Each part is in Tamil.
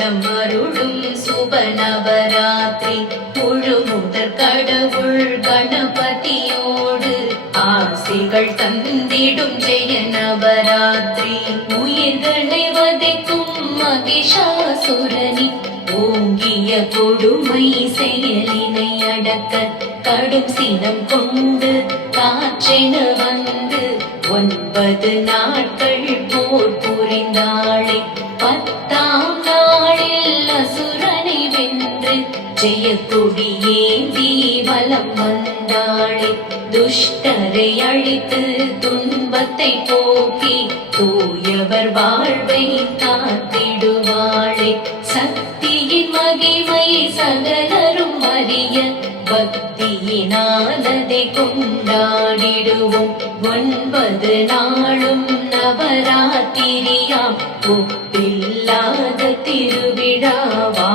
வடம் வருடும் சுப நவராத்திரி முழு முதற் கடவுள் கணபதியோடு ஆசைகள் தந்திடும் ஜெய நவராத்திரி. உயிர்களை வதைக்கும் மகிஷாசுரனி ஓங்கிய கொடுமை செயலினை அடக்க கடும் சினம் கொண்டு காற்றென வந்து ஒன்பது நாட்கள் போர் புரிந்தாளே. பத்தாம் வென்று ஜெயக்கொடி ஏந்தி வலம் வந்தாளே துஷ்டரை அழித்து துன்பத்தை போக்கி தூயவர் வாழ்வை காத்திடுவாளே. சக்தியின் மகிமை சகலரும் அறிய பக்தியினாலதை கொண்டாடிடுவோம். ஒன்பது நாளும் நவராத்திரியாம் ஒப்பில்லாத திருவிழாவா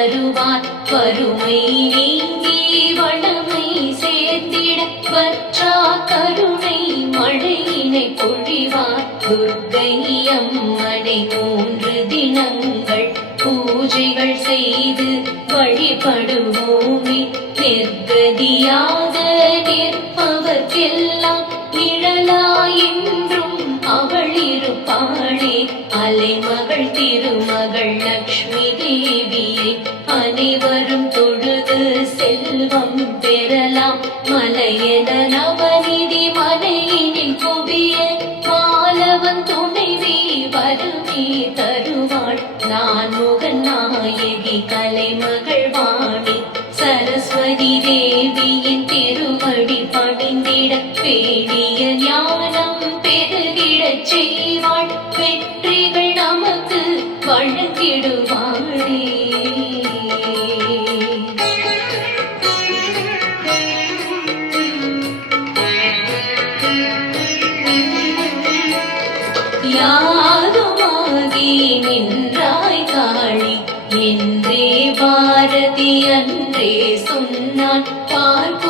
தருவான் தருவார் வறுமை நீங்கி வளமை சேர்ந்திட பற்றா கருணை மழையினை பொழிவான் துர்கை அம்மனை மூன்று தினங்கள் பூஜைகள் செய்து வழிபடுவோமே. நிர்கதியாக நிற்பவர்க்கெல்லாம் நிழலாயின்றும் அவள் இருப்பாளே. அலைமகள் திருமகள் லக்ஷ்மி அனைவரும் தொழுது செல்வம் பெறலாம். மலையென நவநிதி மலையினில் குவிய மாலவன் துணைவி வருமே தருவாள். நான் முகன் நாயகி கலைமகள் வாணி. சரஸ்வதி தேவியின் திருவடி பணிந்திட பேடிய ஞானம் பெருகிடச் செய்ய யாருமாகி நின்றாய் காளி என்றே பாரதி அன்றே சொன்னான் பார்க்கும்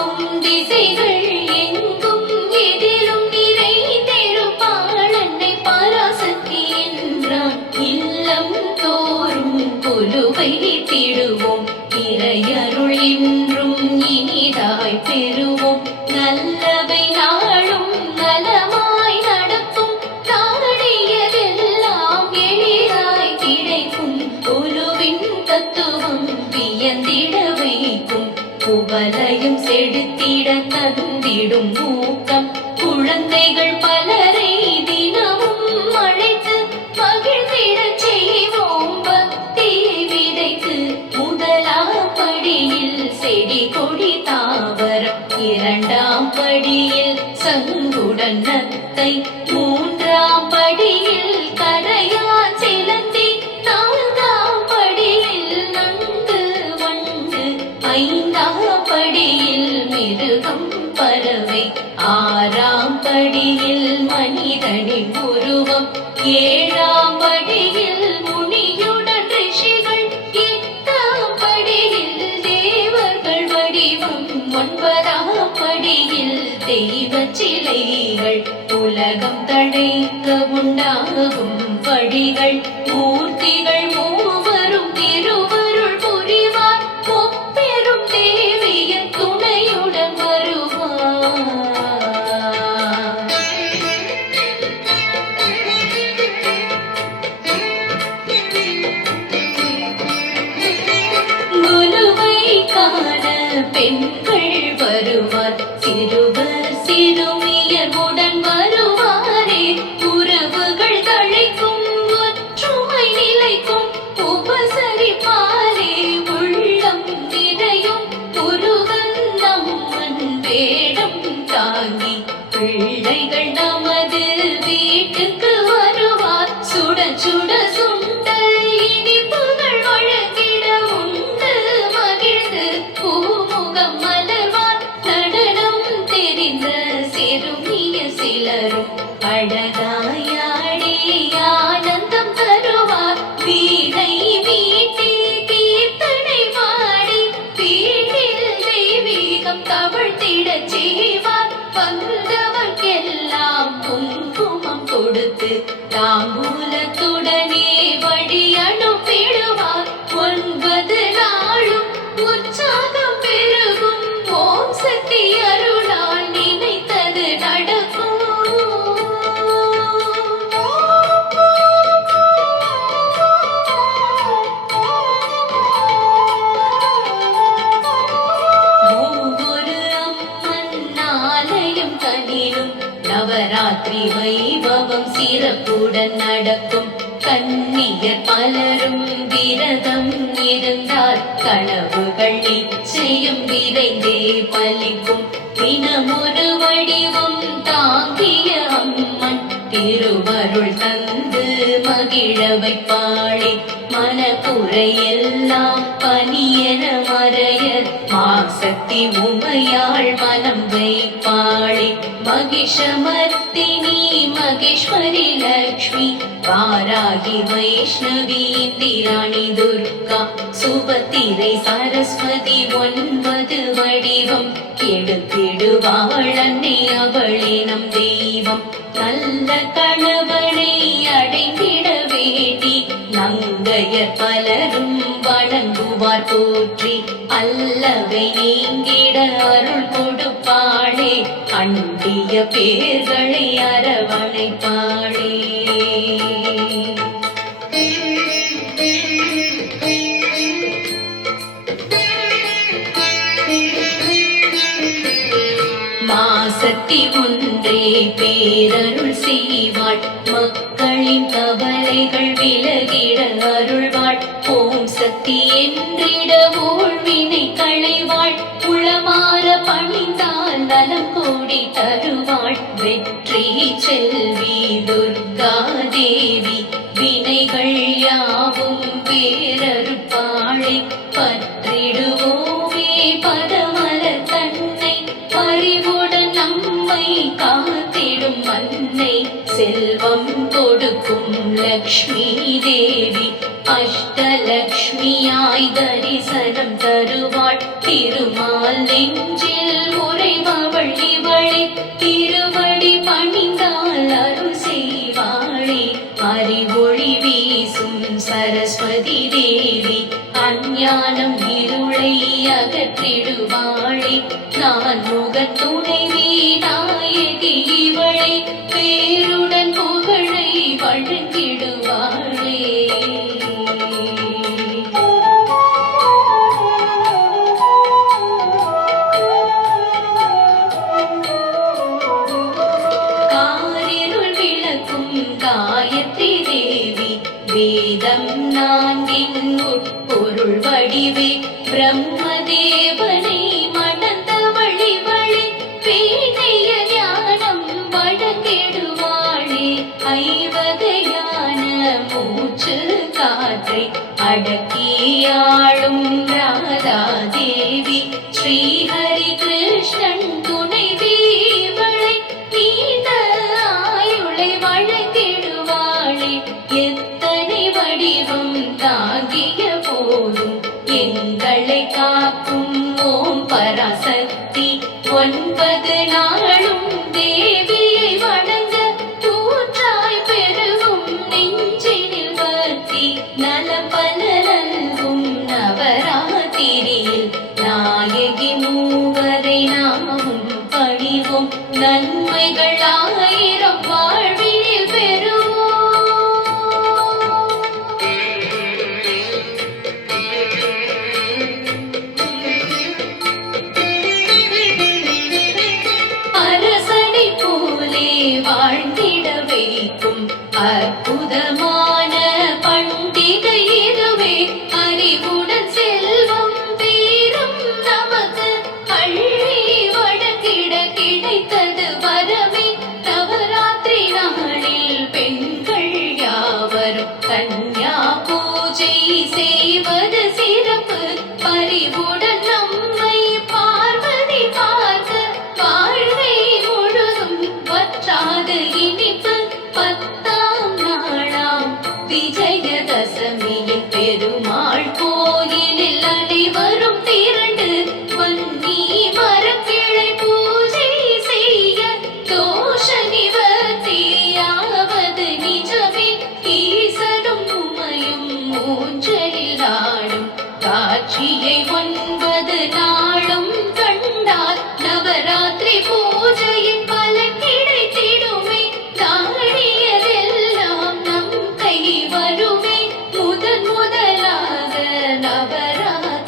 சங்குடன் நத்தை மூன்றாம் படியில் கரையா சிலந்தி நான்காம் படியில் நன்கு வண்டு ஐந்தாம் படியில் மிருகம் பறவை ஆறாம் படியில் மனிதனின் உருவம் ஏழாம் செய்திகள் உலகம் தடைக்க உண்டாகும் வழிகள். மூர்த்திகள் மூவரும் திருவருள் புரிவார். முப்பெரும் தேவியின் துணையுடன் வருவார். குருவை காண பெண்கள் வருவார். சிறுவர் சிறுமியர் കൂടെ சிறப்புடன் நடக்கும் கண்ணியர் பலரும் விரதம் இருந்தால் கனவுகள் நிச்சயம் விரைந்தே பலிக்கும். தினமொரு வடிவம் தாங்கிய அம்மன் திருவருள் தந்து மகிழ வைப்பாளே. மனக்குறையெல்லாம் பனியன மறைய மாசக்தி உமையாள் மனம் வைப்பாளே. மகிஷமர்த்தினி மகேஸ்வரி லக்ஷ்மி வாராகி வைஷ்ணவி இந்திராணி துர்கா சுபத்திரை சரஸ்வதி ஒன்பது வடிவம். கெடுத்திடுவாள் அன்னை அவளே நம் தெய்வம். நல்ல கணவனை அடைந்த உடையர் பலரும் வணங்குவார் போற்றி. அல்லவை நீங்கிட அருள் கொடுப்பாளே. அண்டிய பேர்களை அரவணைப்பாளே. மாசக்தி ஒன்றே பேரருள் செய்வாள். மக்களின் கவலைகள் விலகிட அருள்வாள். ஓம் சக்தி என்றிட ஊழ்வினை களைவாள். உளமாற பணிந்தால் நலம் கோடி தருவாள். வெற்றி செல்வி துர்கா தேவி. தேவி அஷ்டலக்ஷ்மியாய் தரிசனம் தருவாள். திருமால் நெஞ்சில் உறைபவள் இவளே. பிரம்மதேவனை மணந்த வழிவழி பேணைய ஞானம் வழங்கிடுவாளே. ஐவகையான மூச்சு காற்றை அடக்கியாளும் ராதா தேவி வாழ்ந்திட வைக்கும் அற்புதமான பண்டிகை இதுவே. அறிவுடன் செல்வம் வீரம் நமக்கு. அள்ளி வழங்கிட கிடைத்தது வரமே. நவராத்திரி நாளில் பெண்கள் யாவரும் கன்யா பூஜை செய்வது சிறப்பு. பரிவுடன்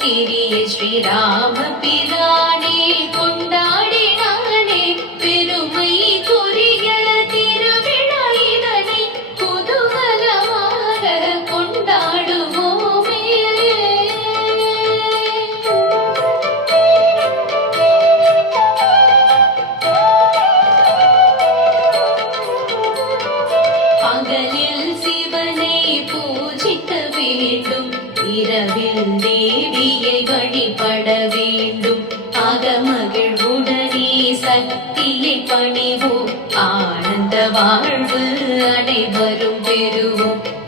श्रीरामपि गाणि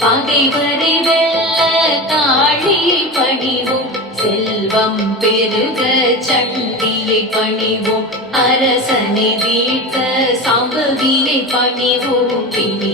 பகைவரை வெல்ல காளியை பணிவோம். செல்வம் பெருக சண்டியை பணிவோம். அரசனை வீழ்த்த சாம்பவியை பணிவோம். பிணி